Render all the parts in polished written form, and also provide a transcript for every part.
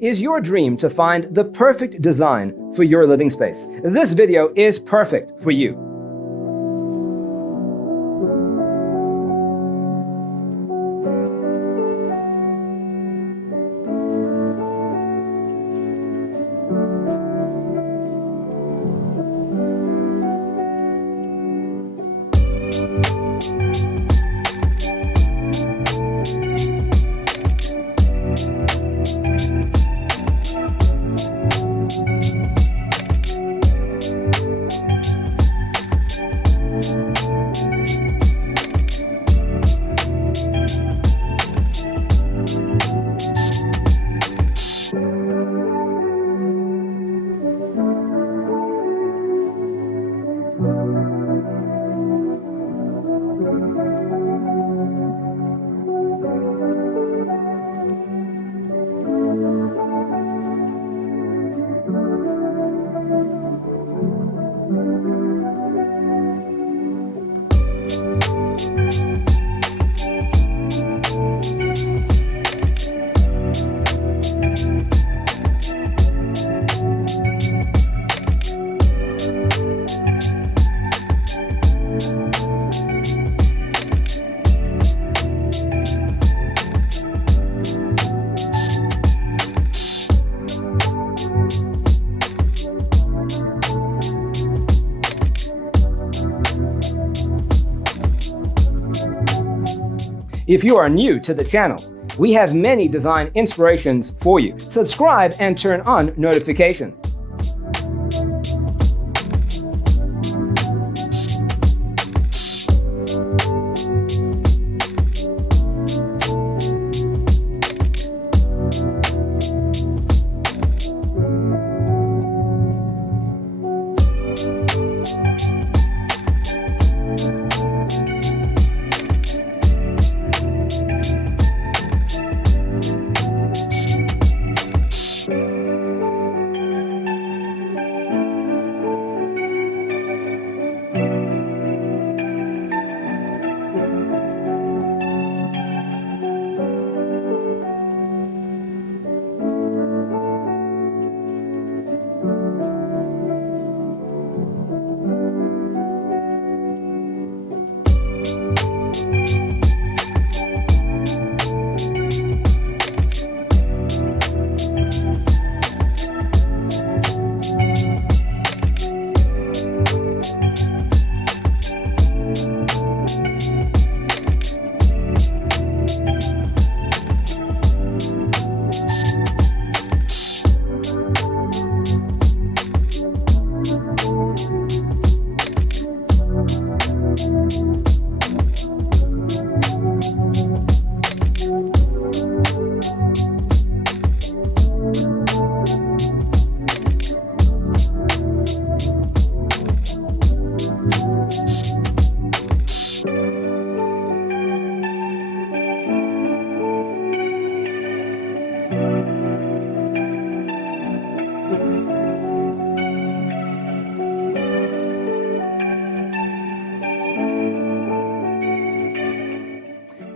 Is your dream to find the perfect design for your living space? This video is perfect for you. If you are new to the channel, we have many design inspirations for you. Subscribe and turn on notifications.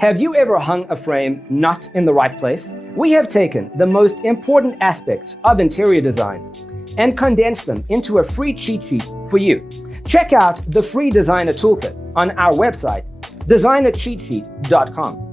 Have you ever hung a frame not in the right place? We have taken the most important aspects of interior design and condensed them into a free cheat sheet for you. Check out the free designer toolkit on our website, designercheatsheet.com.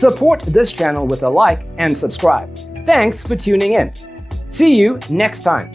Support this channel with a like and subscribe. Thanks for tuning in. See you next time.